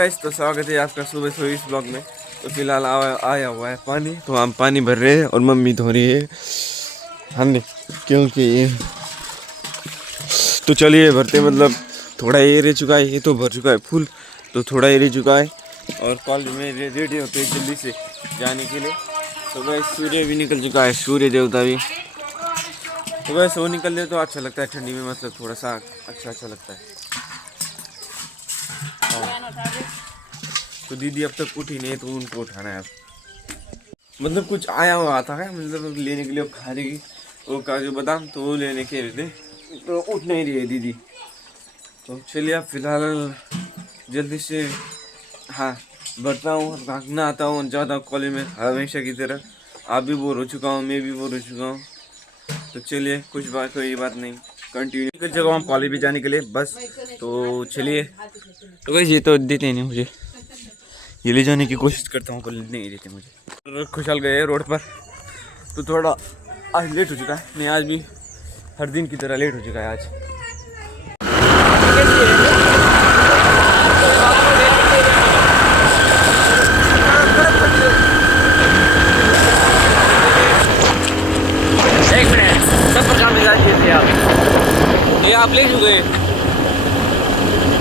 Guys, तो स्वागत है आपका सुबह से इस ब्लॉग में। तो फिलहाल आया हुआ है पानी, तो हम पानी भर रहे हैं और मम्मी धो रही है हमने, क्योंकि ये तो चलिए भरते, मतलब थोड़ा ये रह चुका है, ये तो भर चुका है फुल, तो थोड़ा ये रह चुका है और कॉलेज में रेडी होते हैं जल्दी से जाने के लिए। तो गाइस सूर्य भी निकल चुका है, सूर्य देवता भी। तो गाइस वो निकल जाए तो अच्छा लगता है ठंडी में, मतलब थोड़ा सा अच्छा लगता है। तो दीदी अब तक उठी नहीं, तो उनको उठाना है अब। मतलब कुछ आया हुआ आता है, मतलब लेने के लिए खाने की वो काजू बादाम, तो वो लेने के लिए तो उठ नहीं रही है दीदी। तो चलिए अब फिलहाल जल्दी से हाँ बढ़ता हूँ, भागना आता हूँ, जाता हूँ कॉलेज में हमेशा की तरह। आप भी बोर हो चुका हूँ, मैं भी बोर हो चुका हूँ। तो चलिए कोई बात नहीं, कंटिन्यू कर जगह हम कॉलेज भी जाने के लिए बस। तो चलिए, तो वैसे ये तो देते नहीं मुझे, ये ले जाने की कोशिश करता हूँ, पर नहीं देते मुझे। खुशहाल गए रोड पर, तो थोड़ा आज लेट हो चुका है, नहीं आज भी हर दिन की तरह लेट हो चुका है आज। एक मिनट, सब प्रकार में जाइए ये आप ले चुके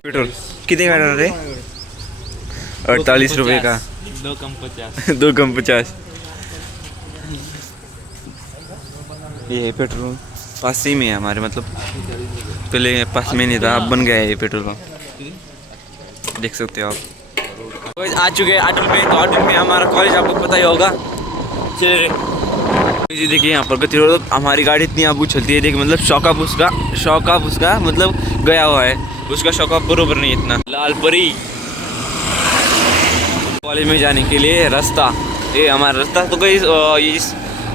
पेट्रोल कितने का डाल रहे? 48 रुपये का, 2 कम 50। 2 कम 50। ये है पेट्रोल, पास ही में है हमारे, मतलब पहले पास में नहीं था, अब बन गया है ये पेट्रोल पंप, देख सकते हो आप। तो आ चुके हैं अटल में, तो अटल में हमारा कॉलेज आपको पता ही होगा। चलिए देखिए यहाँ पर गति रोड, हमारी गाड़ी इतनी आबू चलती है, देखिए मतलब शौकअप उसका मतलब गया हुआ है, उसका शौकअप बरोबर नहीं इतना। लाल परी कॉलेज में जाने के लिए रास्ता, ये हमारा रास्ता। तो गई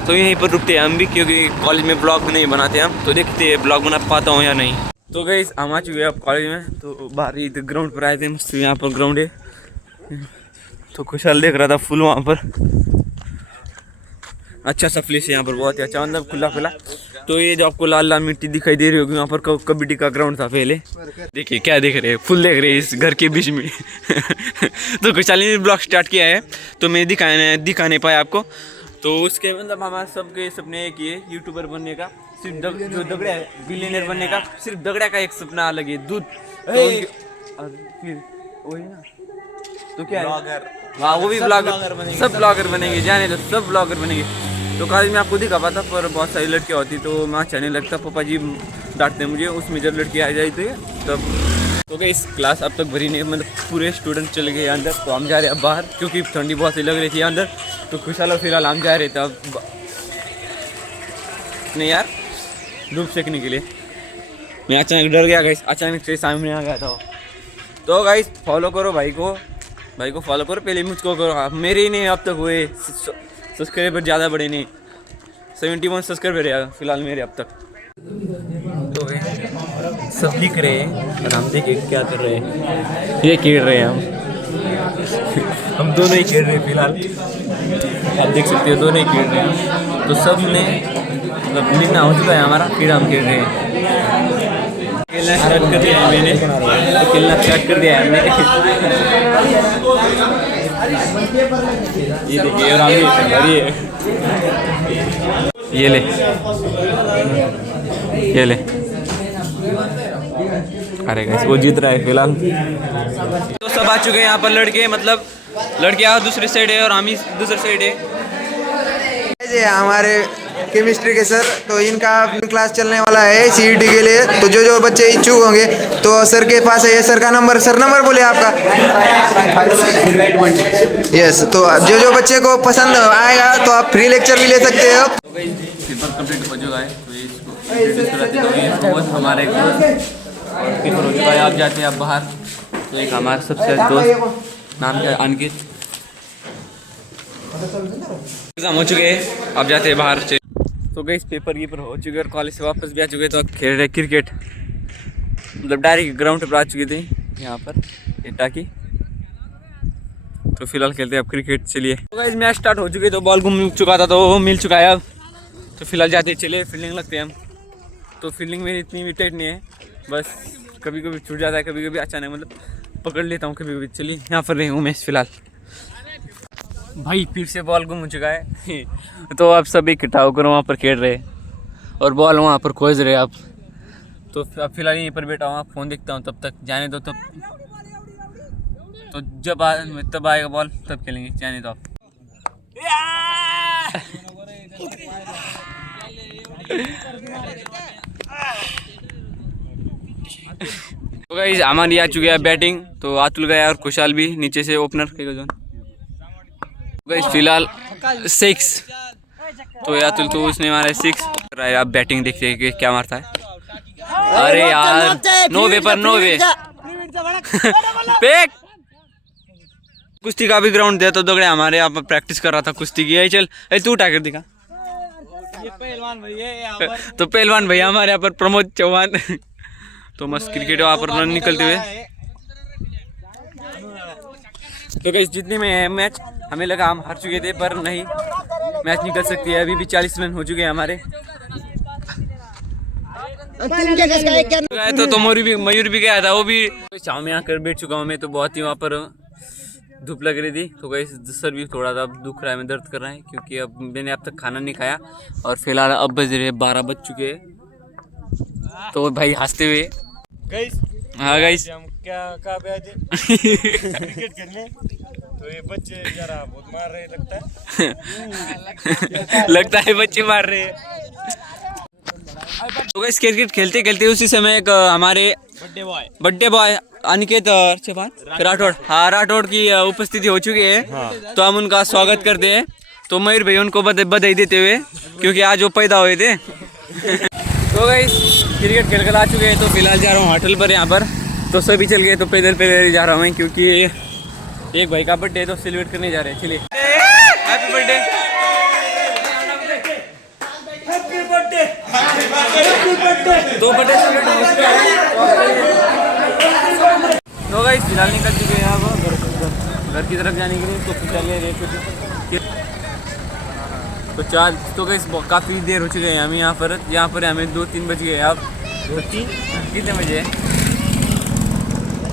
तो यहीं पर रुकते हैं हम भी, क्योंकि कॉलेज में ब्लॉग नहीं बनाते हम, तो देखते हैं ब्लॉग बना पाता हूँ या नहीं। तो गई हम आ चुके हैं अब कॉलेज में, तो बाहर इधर ग्राउंड पर आए थे मस्त, यहाँ पर ग्राउंड है, तो खुशहाल देख रहा था फुल वहाँ पर, अच्छा सा प्लेस है यहाँ पर, बहुत ही अच्छा, मतलब खुला खुला। तो ये जो आपको लाल लाल मिट्टी दिखाई दे रही होगी, वहाँ पर कबड्डी का ग्राउंड था पहले। देखिए क्या देख रहे हैं, फुल देख रहे हैं इस घर के बीच में। तो खुशहाल ने ब्लॉग स्टार्ट किया है, तो मैं दिखा नहीं पाया आपको। तो उसके मतलब हमारे सबके सपने एक ही है, यूट्यूबर बनने का, सिर्फ जो दगड़ा है बिलियनर बनने का, सिर्फ दगड़ा का एक सपना अलग है, दूध। और फिर वही ना, तो क्या है, हाँ वो भी ब्लॉगर बनेंगे, सब ब्लॉगर बनेंगे, जाने तो सब ब्लॉगर बनेंगे। तो कॉलेज में आपको दिखा पाता, पर बहुत सारी लड़कियाँ होती, तो मैं अच्छा नहीं लगता, पापा जी डांटते मुझे, उसमें जब लड़की आ जाती है तब। तो क्या इस क्लास अब तक भरी नहीं, मतलब पूरे स्टूडेंट चले गए अंदर, तो हम जा रहे हैं अब बाहर, क्योंकि ठंडी बहुत सी लग रही थी अंदर। तो खुशहाल फिलहाल हम जा रहे थे अब नहीं यार धूप सेकने के लिए। मैं अचानक डर गया गाइस, अचानक से सामने आ गया था। तो गाइस फॉलो करो भाई को फॉलो करो, पहले मुझको करो, मेरे ही नहीं अब तक हुए सब्सक्राइबर, ज़्यादा बड़े नहीं, 71 सब्सक्राइबर है फिलहाल मेरे अब तक। तो सब लिख रहे हैं और हम देखिए क्या कर रहे हैं, ये खेल रहे हैं हम दोनों ही खेल रहे हैं फिलहाल, आप देख सकते हो दोनों ही खेल रहे हैं। तो सब ने मतलब लिखना हो चुका है हमारा, फिर हम खेल रहे हैं। खेलना स्टार्ट कर दिया है मैंने, तो खेलना स्टार्ट कर दिया है हमने। ये देखिए और ये ले अरे गाइस वो जीत रहा है फिलहाल। तो सब आ चुके हैं यहाँ पर लड़के, मतलब लड़कियाँ दूसरी साइड है और हम ही दूसरी साइड है। हमारे केमिस्ट्री के सर, तो इनका क्लास चलने वाला है सीईटी के लिए, तो जो बच्चे इच्छुक होंगे तो सर के पास है, सर का नंबर, सर नंबर बोले आपका। यस, तो जो बच्चे को पसंद आएगा तो आप फ्री लेक्चर भी ले सकते हो। पेपर कंप्लीट हो चुका है, तो ये इसको हमारे पेपर हो चुका है, आप जाते हैं आप बाहर। तो एक हमारा सबसे दोस्त, नाम क्या है, अंकित, एग्जाम हो चुके हैं, आप जाते हैं बाहर। तो गई पेपर हो चुके और कॉलेज से वापस भी आ चुके, तो अब खेल रहे क्रिकेट, मतलब डायरेक्ट ग्राउंड पर आ चुके थे यहाँ पर एटा की। तो फिलहाल खेलते हैं अब क्रिकेट। चलिए तो गाइस मैच स्टार्ट हो चुके, तो बॉल घूम चुका था, तो वो मिल चुका है अब। तो फिलहाल जाते चले फील्डिंग लगते हैं हम। तो फील्डिंग में इतनी भी टाइट नहीं है, बस कभी कभी छूट जाता है, कभी कभी अचानक, मतलब पकड़ लेता हूँ कभी भी। चलिए यहाँ पर रही हूँ मैं फिलहाल। भाई फिर से बॉल गुम हो चुका है तो आप सभी इकट्ठा होकर वहाँ पर खेल रहे और बॉल वहाँ पर खोज रहे आप। तो अब फिलहाल यहीं पर बैठा हूँ, आप फ़ोन देखता हूँ, तब तक जाने दो। तब तो जब तब आएगा बॉल तब खेलेंगे, जाने दो आप। तो गाइस हमारी आ चुकी है बैटिंग। तो अतुल गया और खुशहाल भी नीचे से ओपनर के गाइस फिलहाल 6। तो अतुल तो उसने मारा 6। आप बैटिंग देखते हैं कि क्या मारता है। अरे यार नो वे पर नो वे पेक। कुश्ती का भी ग्राउंड दिया तो दगड़े हमारे यहाँ पर प्रैक्टिस कर रहा था कुश्ती की। चल तू उठा कर दिखा। तो पहलवान भैया हमारे यहाँ पर प्रमोद चौहान तो मस्त क्रिकेट वहाँ पर रन निकलते हुए। तो गाइस जितने में मैच हमें लगा हम हार चुके थे, पर नहीं, मैच निकल सकती है। अभी भी 40 रन हो चुके हैं हमारे। तो मयूर भी गया था, वो भी छाव में आकर बैठ चुका हूँ मैं। तो बहुत ही वहाँ पर धूप लग रही थी। तो गाइस सर भी थोड़ा सा दुख रहा है, मैं दर्द कर रहा है क्योंकि अब मैंने अब तक खाना नहीं खाया और फिलहाल अब बज रहे 12 बज चुके हैं। तो भाई हंसते हुए हाँ गाइस हम क्या कहाँ पे आज क्रिकेट खेलने, तो ये बच्चे जरा बहुत मार रहे लगता है बच्चे मार रहे हैं। तो गाइस क्रिकेट खेलते खेलते उसी समय एक हमारे बर्थडे बॉय अनिकेत राठौड़, हाँ राठौड़ की उपस्थिति हो चुकी है। तो हम उनका स्वागत करते हैं। तो मयूर भाई उनको बधाई देते हुए क्योंकि आज वो पैदा हुए थे। तो गाइस क्रिकेट खेल कर आ चुके हैं। तो फिलहाल जा रहा हूँ होटल पर यहाँ पर। तो सभी चल गए तो पैदल जा रहा हूँ मैं क्योंकि एक भाई का बर्थडे है तो सेलिब्रेट करने जा रहे हैं। चलिए हैप्पी बर्थडे। तो बर्थडे तो गाइस फिलहाल निकल चुके हैं अब घर की तरफ जाने के लिए। तो चले रहे कुछ तो चार। तो गाइस काफ़ी देर हो चुके हैं हम यहाँ पर हमें 2-3 बज गए। अब 2-3 कितने बजे?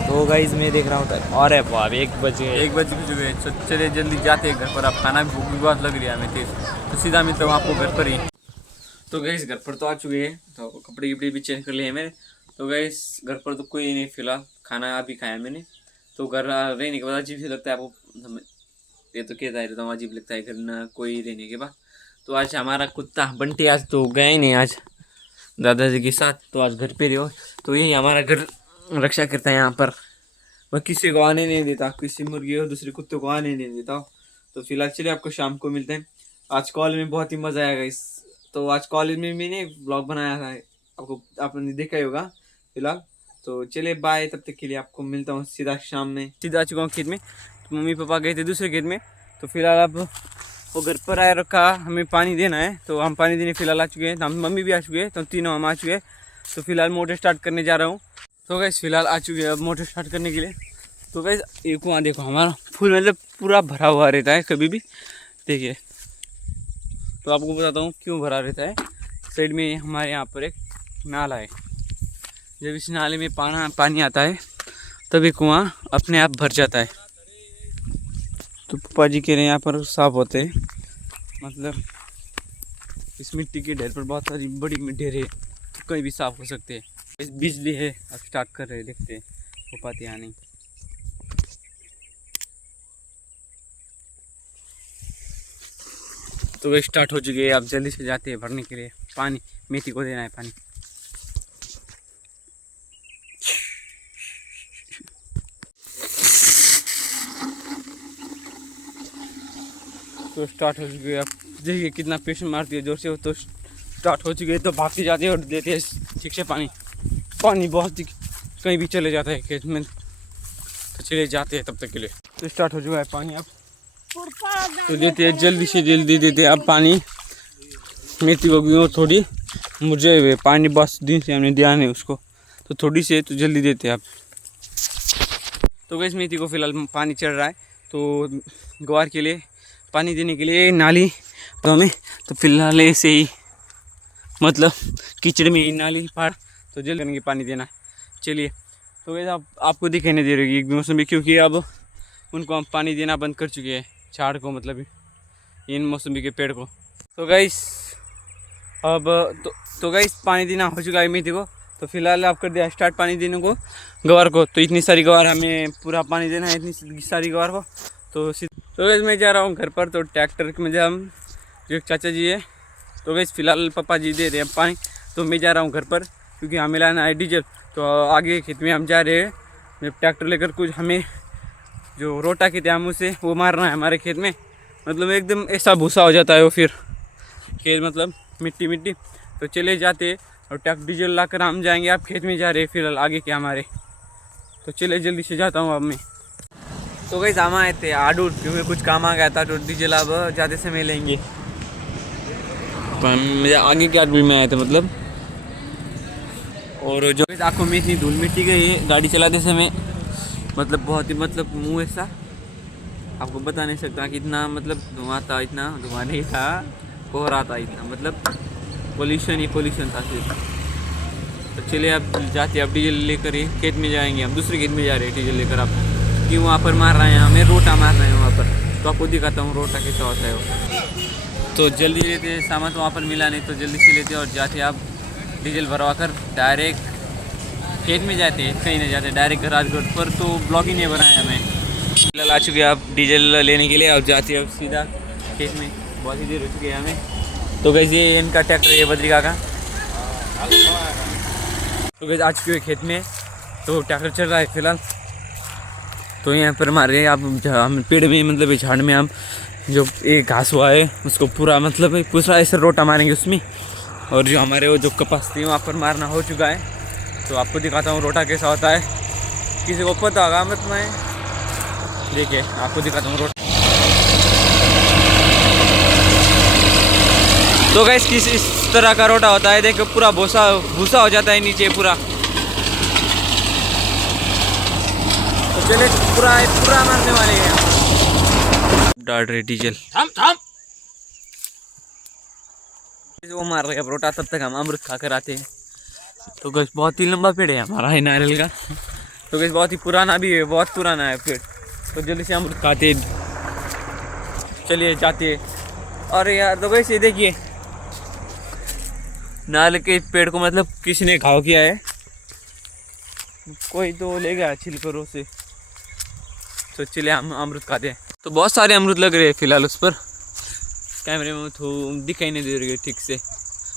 तो गाइस मैं देख रहा हूँ और है 1 बजे 1 बज चुके हैं। तो चले जल्दी जाते हैं घर पर। अब खाना भी भूख भी बहुत लग रही है हमें तेज। तो सीधा मिलता हूँ आपको घर पर ही। तो गाइस घर पर तो आ चुके हैं। तो कपड़े वपड़े भी चेंज कर लिए हैं मैंने। तो गाइस घर पर तो कोई नहीं फिलहाल, खाना अभी खाया मैंने। तो घर रहने के बाद अजीब से लगता है आपको, ये तो कहता है तो अजीब लगता है घर ना कोई रहने के बाद। तो आज हमारा कुत्ता बंटी आज तो गया ही नहीं आज दादाजी के साथ, तो आज घर पे रहो। तो यही हमारा घर रक्षा करता है यहाँ पर। मैं किसी को आने नहीं देता, किसी मुर्गी और दूसरे कुत्ते को आने नहीं देता। तो फिलहाल चलिए आपको शाम को मिलते हैं। आज कॉलेज में बहुत ही मज़ा आएगा इस। तो आज कॉलेज में मैंने व्लॉग बनाया था, आपको आपने देखा ही होगा फिलहाल। तो चलिए बाय, तब तक के लिए आपको मिलता हूँ सीधा शाम में। सीधा आ चुका हूँ खेत में। तो मम्मी पापा गए थे दूसरे खेत में। तो फिलहाल अब वो घर पर आया रखा, हमें पानी देना है। तो हम पानी देने फिलहाल आ चुके हैं। हम मम्मी भी आ चुके हैं, तो तीनों हम आ चुके हैं। तो फिलहाल मोटर स्टार्ट करने जा रहा हूँ। तो गैस फिलहाल आ चुके हैं अब मोटर स्टार्ट करने के लिए। तो गैस एक कुआं देखो हमारा फुल मतलब पूरा भरा हुआ रहता है कभी भी, देखिए। तो आपको बताता हूँ क्यों भरा रहता है। साइड में हमारे यहाँ पर एक नाला है। जब इस नाले में पानी आता है तभी कुआं अपने आप भर जाता है। तो पापा जी कह रहे हैं यहाँ पर साफ होते हैं, मतलब इस मिट्टी के ढेर पर बहुत सारी बड़ी ढेर है, तो कहीं भी साफ हो सकते हैं। इस बिजली है, अब स्टार्ट कर रहे हैं, देखते हैं हो पाते या नहीं। तो वे स्टार्ट हो चुके हैं, अब जल्दी से जाते हैं भरने के लिए पानी। मेथी को देना है पानी। तो स्टार्ट हो चुके हैं। अब देखिए कितना प्रेशर मारती है जोर से। तो स्टार्ट हो चुके हैं, तो भागते जाते हैं और देते हैं ठीक से पानी। पानी बहुत ही कहीं भी चले जाता है खेत में, तो चले जाते हैं तब तक के लिए। तो स्टार्ट हो चुका है पानी अब, तो देते हैं जल्दी से जल्दी देते हैं अब पानी। मेथी को भी थोड़ी मुझे हुए पानी बस दिन से हमने दिया नहीं उसको, तो थोड़ी से तो जल्दी देते हैं अब। तो गैस मेथी को फिलहाल पानी चढ़ रहा है। तो ग्वार के लिए पानी देने के लिए नाली तो हमें तो फिलहाल ऐसे ही मतलब कीचड़ में ही नाली पार, तो जल्दी करके पानी देना है। चलिए तो वैसे आपको दिखाई नहीं दे रही एक भी मौसमी, क्योंकि अब उनको हम पानी देना बंद कर चुके हैं, झाड़ को मतलब इन मौसमी के पेड़ को। तो गाइस अब तो गाइस पानी देना हो चुका है मेथी को। तो फिलहाल आप कर दिया स्टार्ट पानी देने को गवार को। तो इतनी सारी गवार हमें पूरा पानी देना है, इतनी सारी गवार को। तो गाइस मैं जा रहा हूँ घर पर। तो ट्रैक्टर में हम जो चाचा जी है, तो गाइस फिलहाल पापा जी दे रहे हैं पानी, तो मैं जा रहा हूँ घर पर क्योंकि हमें लाना है डीजल। तो आगे खेत में हम जा रहे हैं, मैं ट्रैक्टर लेकर कुछ हमें जो रोटा कहते हैं हम उसे वो मारना है हमारे खेत में। मतलब एकदम ऐसा भूसा हो जाता है वो फिर खेत, मतलब मिट्टी मिट्टी। तो चले जाते और ट्रैक्टर डीजल लाकर हम जाएंगे। आप खेत में जा रहे हैं फिलहाल आगे के हमारे। तो चले जल्दी से जाता हूँ अब मैं। तो गई हम आए थे आडूर क्योंकि कुछ काम आ गया था, तो डीजल अब जाते समय लेंगे। मेरे आगे के आडूर में आए थे मतलब। और जो आँखों में इतनी धूल मिट्टी गई है गाड़ी चलाते समय, मतलब बहुत ही मतलब मुँह ऐसा आपको बता नहीं सकता कितना मतलब धुआं था। इतना धुआं नहीं था, कोहरा था इतना, मतलब पोल्यूशन ही पोल्यूशन था सिर्फ। तो चलिए अब जाते अब डीजल लेकर ही खेत में जाएंगे। हम दूसरे खेत में जा रहे हैं डीजल लेकर। आप कि वहाँ पर मार रहे हैं हमें, रोटा मार रहे हैं वहाँ पर। तो आपको दिखाता हूँ रोटा कैसा होता है वो। तो जल्दी लेते सामान तो वहाँ पर मिला नहीं, तो जल्दी से लेते और जाते आप डीजल भरवा कर डायरेक्ट खेत में जाते हैं, कहीं नहीं जाते डायरेक्ट राजगढ़ पर। तो ब्लॉक ही नहीं बनाया हमें। फिलहाल आ चुके हैं आप डीजल लेने के लिए। अब जाते हैं अब सीधा खेत में, बहुत ही देर हो चुकी है हमें। तो गैस ये इनका ट्रैक्टर है बद्रिका का। तो गैस आ चुके हैं खेत में, तो ट्रैक्टर चल रहा है फिलहाल। तो यहाँ पर हमारे हम पेड़ में मतलब झाड़ में हम जो एक घास हुआ है उसको पूरा मतलब पूरा ऐसे रोटा मारेंगे उसमें। और जो हमारे वो जो कपास थी वहाँ पर मारना हो चुका है। तो आपको दिखाता हूँ रोटा कैसा होता है, किसी को पता होगा मत मैं देखिए आपको दिखाता हूँ रोटा। तो गाइस किस इस तरह का रोटा होता है, देखो पूरा भूसा हो जाता है नीचे पूरा। तो चले पूरा मारने वाले हैं, डाल रहे डीजल थम वो मार रहे अब रोटा। तब तक हम अमृत खाकर आते हैं। तो गैस बहुत ही लंबा पेड़ है हमारा है नारियल का। तो गैस बहुत ही पुराना भी है, बहुत पुराना है पेड़। तो जल्दी से अमृत खाते चलिए जाते। और यार तो गैस ये देखिए नारियल के पेड़ को मतलब किसी ने घाव किया है, कोई तो ले गया छिलकरों से। तो चलिए हम अमृत खाते हैं। तो बहुत सारे अमृत लग रहे हैं फिलहाल उस पर, कैमरे में तो दिखाई नहीं दे रही है ठीक से।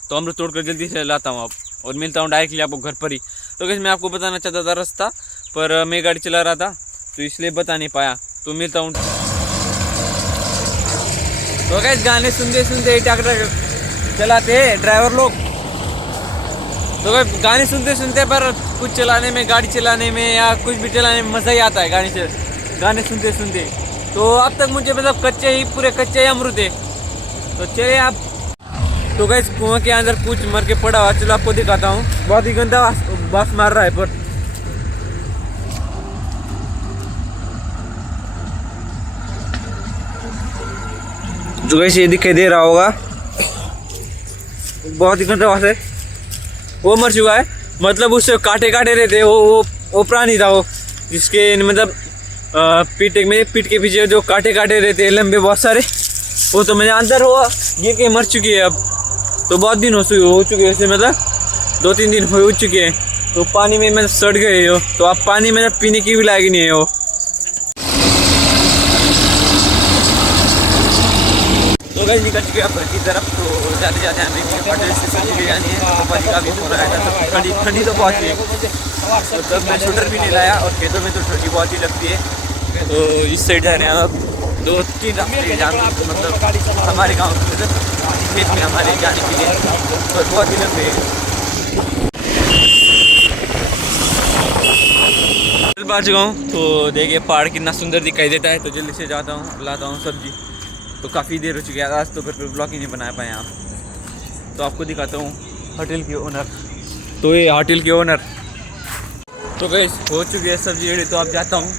तो अमृत तोड़कर जल्दी से लाता हूँ आप और मिलता हूँ डायरेक्टली आपको घर पर ही। तो कैसे मैं आपको बताना चाहता था रास्ता, पर मैं गाड़ी चला रहा था तो इसलिए बता नहीं पाया। तो मिलता हूँ। तो कैसे गाने सुनते सुनते ट्रैक्टर चलाते हैं ड्राइवर लोग। तो गाने सुनते सुनते पर कुछ चलाने में, गाड़ी चलाने में या कुछ भी चलाने में मज़ा ही आता है गाने सुनते सुनते। तो अब तक मुझे मतलब पूरे कच्चे ही अमरूद है। तो चलिए आप। तो गैस कुआं के अंदर कुछ मर के पड़ा हुआ, चलो आपको दिखाता हूँ। बहुत ही गंदा बास मार रहा है पर। जो गैस ये दिखाई दे रहा होगा, बहुत ही गंदा बास है। वो मर चुका है, मतलब उससे काटे रहते। वो प्राणी था वो, जिसके मतलब पीठ के पीछे जो काटे रहते हैं लंबे बहुत सारे, वो तो मेरे अंदर हुआ गिर के मर चुकी है। अब तो बहुत दिन हो चुके हैं वैसे, मतलब 2-3 दिन हो चुके हैं। तो पानी में मतलब सड़ गए हो, तो आप पानी में पीने की भी लायक नहीं है वो। तो गाइस निकल चुके हैं घर की तरफ। तो जाते जाते हमें पटेल स्टेशन चले जानी है। तो पानी का भी हो रहा है, तो ठंडी तो बहुत है। तो तब मैं स्वेटर भी नहीं लाया, और खेतों में तो ठंडी बहुत ही लगती है। तो इस साइड जा रहे हैं अब 2-3 रास्ते जान, मतलब हमारे गाँव के खेत में हमारे जाने के लिए, और बहुत ही लंबे हैं। आ चुका हूँ। तो देखिए पहाड़ कितना सुंदर दिखाई देता है। तो जल्दी से जाता हूँ, लाता हूँ सब्जी। तो काफ़ी देर हो चुकी है, आज तो घर पर ब्लॉग ही नहीं बना पाए आप। तो आपको दिखाता हूँ होटल के ओनर। तो ये होटल के ओनर। तो गैस हो चुकी है सब्जी रेडी, तो आप जाता हूँ।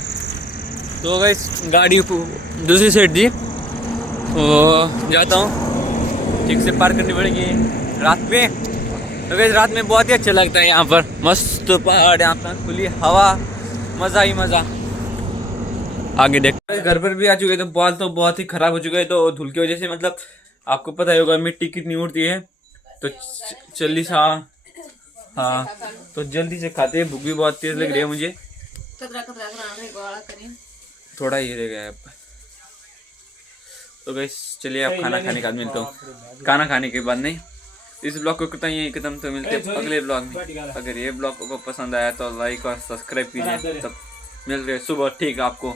तो गैस गाड़ी दूसरी साइड दी, तो जाता हूँ, ठीक से पार करनी पड़ेगी रात में। तो गाइस रात में बहुत ही अच्छा लगता है यहाँ पर, मस्त पहाड़, यहाँ पर खुली हवा, मज़ा ही मज़ा। आगे देख, घर पर भी आ चुके तो बाल तो बहुत ही खराब हो चुके हैं, तो धूल की वजह से, मतलब आपको पता ही होगा मिट्टी कितनी उड़ती है। तो जल्दी से हाँ तो जल्दी से खाते हैं, भूख भी बहुत तेज लग रही है मुझे। थोड़ा ही रह गया है अब। तो गाइस चलिए आप खाना खाने के बाद मिलता हूँ, खाना खाने के बाद नहीं। इस ब्लॉग को करता यही खत्म, तो मिलते हैं अगले ब्लॉग में। अगर ये ब्लॉग को पसंद आया तो लाइक और सब्सक्राइब कीजिए। तब मिल रहे सुबह ठीक आपको